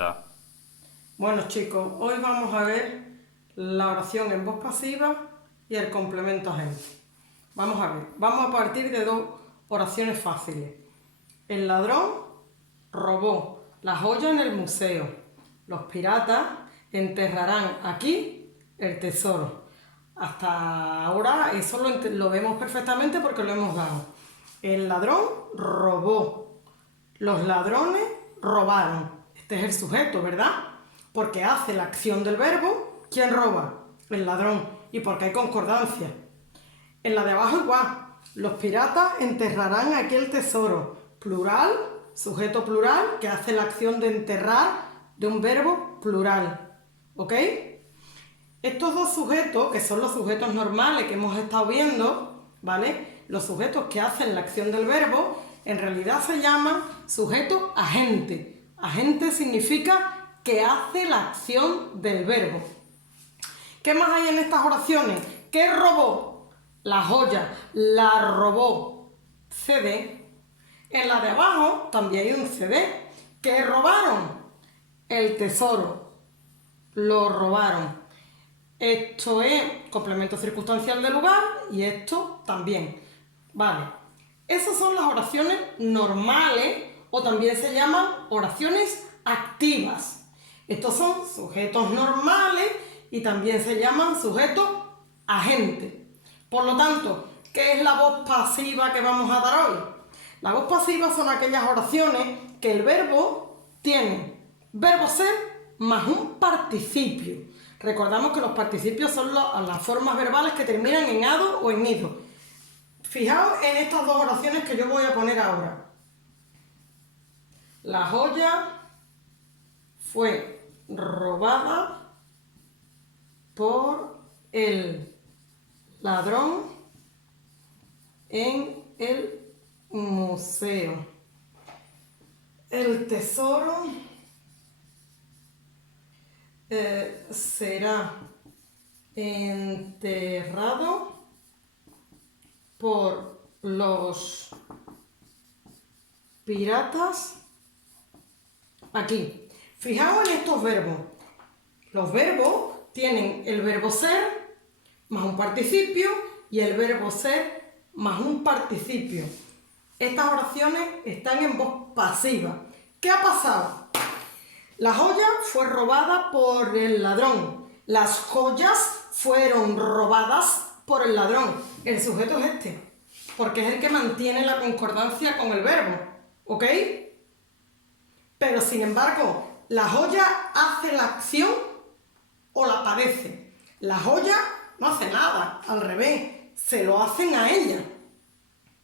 pregunta. Bueno chicos, hoy vamos a ver la oración en voz pasiva y el complemento agente. Vamos a ver, vamos a partir de dos oraciones fáciles. El ladrón robó la joya en el museo. Los piratas enterrarán aquí el tesoro. Hasta ahora eso lo vemos perfectamente porque lo hemos dado. El ladrón robó. Los ladrones robaron. Este es el sujeto, ¿verdad? Porque hace la acción del verbo. ¿Quién roba? El ladrón. Y porque hay concordancia. En la de abajo igual. Los piratas enterrarán aquí el tesoro. Plural, sujeto plural, que hace la acción de enterrar de un verbo plural. ¿Ok? Estos dos sujetos, que son los sujetos normales que hemos estado viendo, ¿vale? Los sujetos que hacen la acción del verbo, en realidad se llaman sujeto agente. Agente significa que hace la acción del verbo. ¿Qué más hay en estas oraciones? ¿Qué robó? La joya. La robó. CD. En la de abajo también hay un CD. ¿Qué robaron? El tesoro. Lo robaron. Esto es complemento circunstancial del lugar y esto también. Vale. Esas son las oraciones normales o también se llaman oraciones activas. Estos son sujetos normales y también se llaman sujetos agentes. Por lo tanto, ¿qué es la voz pasiva que vamos a dar hoy? La voz pasiva son aquellas oraciones que el verbo tiene verbo ser más un participio. Recordamos que los participios son las formas verbales que terminan en ado o en ido. Fijaos en estas dos oraciones que yo voy a poner ahora. La joya fue robada por el ladrón en el museo. El tesoro será enterrado por los piratas aquí. Fijaos en estos verbos. Los verbos tienen el verbo ser más un participio y el verbo ser más un participio. Estas oraciones están en voz pasiva. ¿Qué ha pasado? La joya fue robada por el ladrón. Las joyas fueron robadas por el ladrón. El sujeto es este, porque es el que mantiene la concordancia con el verbo. ¿Ok? Pero sin embargo, la joya hace la acción o la padece. La joya no hace nada, al revés, se lo hacen a ella.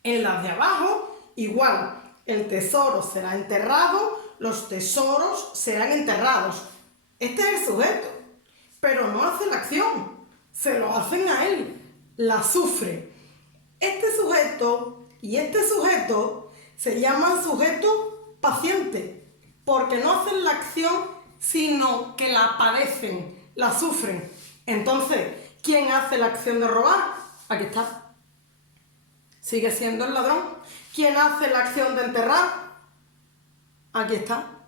En las de abajo, igual, el tesoro será enterrado, los tesoros serán enterrados. Este es el sujeto, pero no hace la acción, se lo hacen a él, la sufre. Este sujeto y este sujeto se llaman sujeto paciente, porque no hacen la acción, sino que la padecen, la sufren. Entonces, ¿quién hace la acción de robar? Aquí está. Sigue siendo el ladrón. ¿Quién hace la acción de enterrar? Aquí está.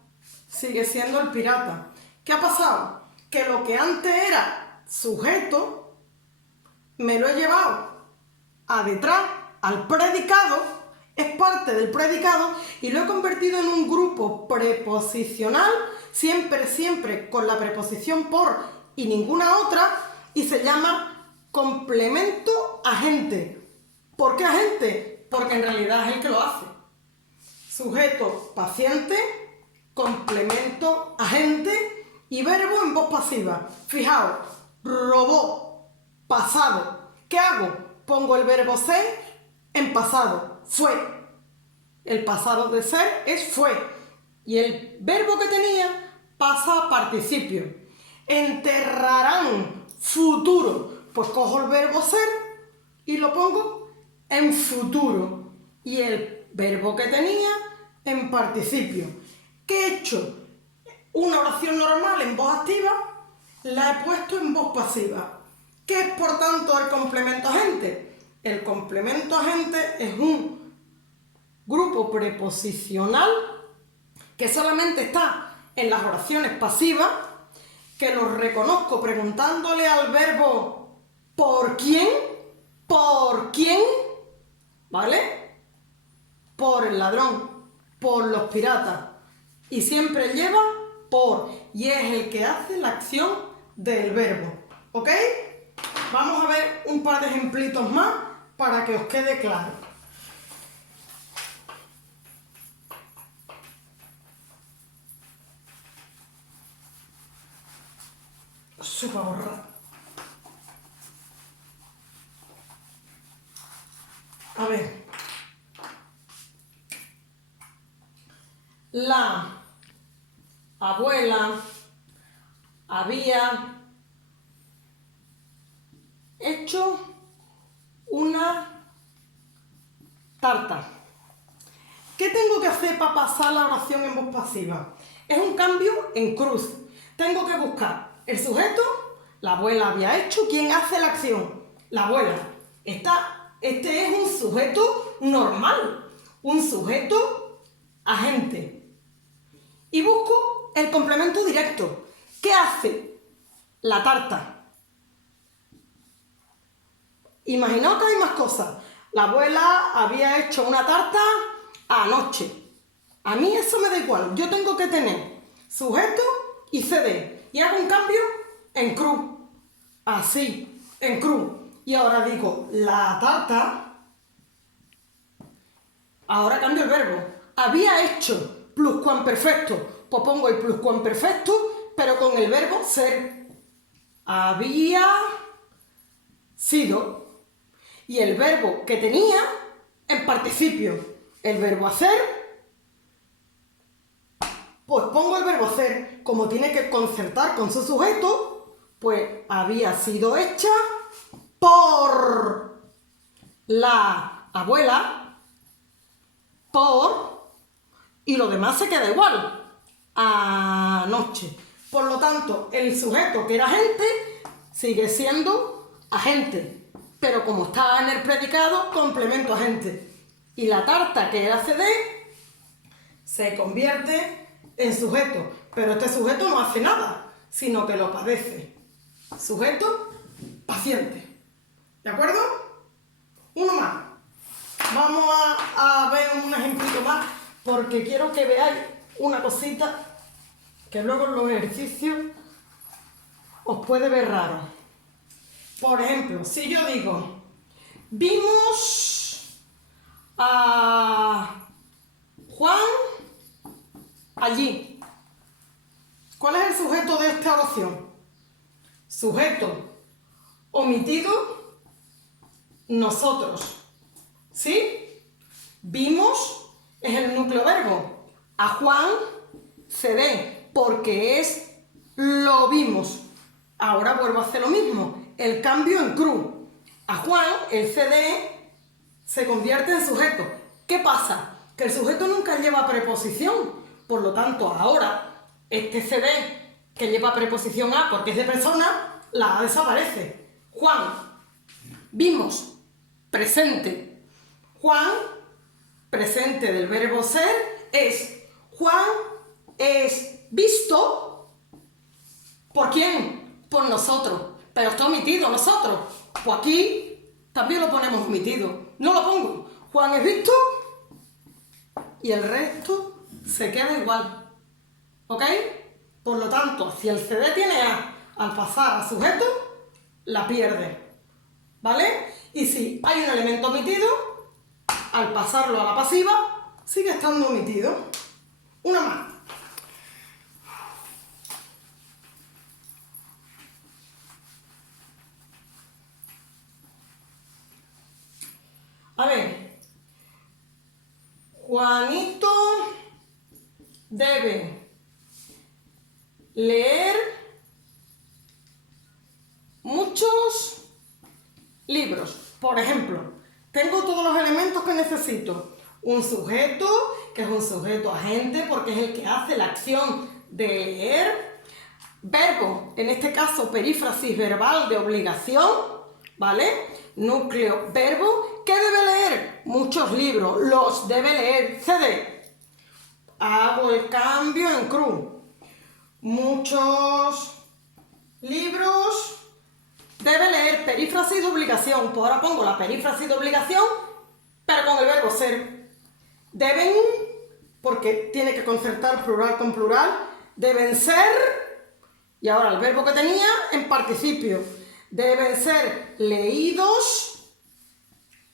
Sigue siendo el pirata. ¿Qué ha pasado? Que lo que antes era sujeto, me lo he llevado a detrás, al predicado, es parte del predicado, y lo he convertido en un grupo preposicional, siempre con la preposición por y ninguna otra, y se llama complemento agente. ¿Por qué agente? Porque en realidad es el que lo hace. Sujeto paciente, complemento agente y verbo en voz pasiva. Fijaos, robó, pasado. ¿Qué hago? Pongo el verbo ser en pasado, fue. El pasado de ser es fue. Y el verbo que tenía pasa a participio. Enterrarán, futuro. Pues cojo el verbo ser y lo pongo en futuro. Y el verbo que tenía en participio. ¿Qué he hecho? Una oración normal en voz activa la he puesto en voz pasiva. ¿Qué es por tanto el complemento agente? El complemento agente es un grupo preposicional que solamente está en las oraciones pasivas, que los reconozco preguntándole al verbo ¿por quién? ¿Por quién? ¿Vale? Por el ladrón, por los piratas. Y siempre lleva por, y es el que hace la acción del verbo. ¿Ok? Vamos a ver un par de ejemplitos más para que os quede claro. Súper borrado. A ver. La abuela había hecho una tarta. ¿Qué tengo que hacer para pasar la oración en voz pasiva? Es un cambio en cruz. Tengo que buscar el sujeto, la abuela había hecho, ¿quién hace la acción? La abuela. Este es un sujeto normal, un sujeto agente. Y busco el complemento directo. ¿Qué hace? La tarta. Imaginaos que hay más cosas. La abuela había hecho una tarta anoche. A mí eso me da igual. Yo tengo que tener sujeto y CD. Y hago un cambio en cruz. Así, en cruz. Y ahora digo, la tarta. Ahora cambio el verbo. Había hecho pluscuamperfecto. Pues pongo el pluscuamperfecto, pero con el verbo ser. Había sido. Y el verbo que tenía en participio. El verbo hacer, pues pongo el verbo hacer. Como tiene que concertar con su sujeto, pues había sido hecha por la abuela, por, y lo demás se queda igual, anoche. Por lo tanto, el sujeto que era agente sigue siendo agente, pero como está en el predicado, complemento agente. Y la tarta que era CD se convierte en sujeto, pero este sujeto no hace nada, sino que lo padece. Sujeto, paciente. ¿De acuerdo? Uno más. Vamos a ver un ejemplito más, porque quiero que veáis una cosita que luego en los ejercicios os puede ver raro. Por ejemplo, si yo digo, vimos a Juan allí. ¿Cuál es el sujeto de esta oración? Sujeto omitido, nosotros. ¿Sí? Vimos es el núcleo verbo. A Juan se ve porque es lo vimos. Ahora vuelvo a hacer lo mismo. El cambio en cruz. A Juan, el CD se convierte en sujeto. ¿Qué pasa? Que el sujeto nunca lleva preposición. Por lo tanto, ahora, este CD que lleva preposición a porque es de persona, la A desaparece. Juan, vimos, presente. Juan, presente del verbo ser, es Juan es visto. ¿Por quién? Por nosotros. Pero está omitido, nosotros. Pues aquí también lo ponemos omitido. No lo pongo. Juan es visto y el resto se queda igual. ¿Ok? Por lo tanto, si el CD tiene A al pasar a sujeto, la pierde. ¿Vale? Y si hay un elemento omitido, al pasarlo a la pasiva, sigue estando omitido. Una más. A ver. Juanito debe leer muchos libros. Por ejemplo, tengo todos los elementos que necesito. Un sujeto, que es un sujeto agente porque es el que hace la acción de leer. Verbo, en este caso perífrasis verbal de obligación, ¿vale? Núcleo, verbo. ¿Qué debe leer? Muchos libros. Los debe leer. CD. Hago el cambio en cruz. muchos libros. Debe leer perífrasis de obligación. Pues ahora pongo la perífrasis de obligación, pero con el verbo ser. Deben, porque tiene que concertar plural con plural. Deben ser, y ahora el verbo que tenía en participio. Deben ser leídos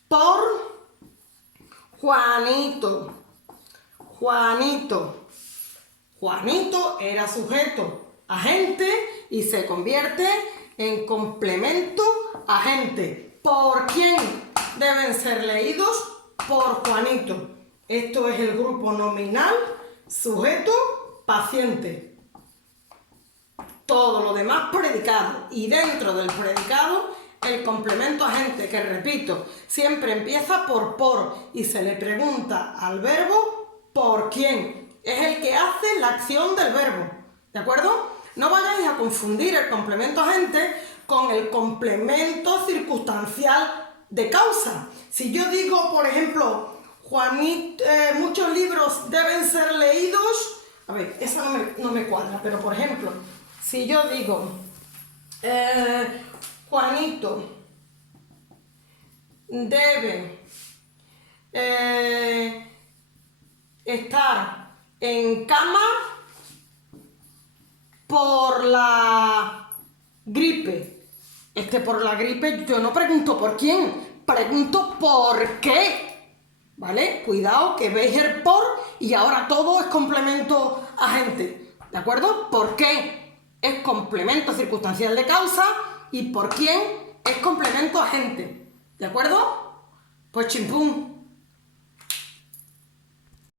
por Juanito. Juanito. Juanito era sujeto agente y se convierte en complemento agente. ¿Por quién deben ser leídos? Por Juanito. Esto es el grupo nominal, sujeto, paciente. Todo lo demás predicado. Y dentro del predicado, el complemento agente, que repito, siempre empieza por y se le pregunta al verbo ¿por quién? Es el que hace la acción del verbo. ¿De acuerdo? No vayáis a confundir el complemento agente con el complemento circunstancial de causa. Si yo digo, por ejemplo, Juanito, muchos libros deben ser leídos, a ver, eso no me cuadra, pero por ejemplo, si yo digo, Juanito debe estar en cama por la gripe. Por la gripe yo no pregunto por quién, pregunto por qué. ¿Vale? Cuidado que veis el por y ahora todo es complemento agente. ¿De acuerdo? ¿Por qué? Es complemento circunstancial de causa y por quién es complemento agente. ¿De acuerdo? Pues chimpún.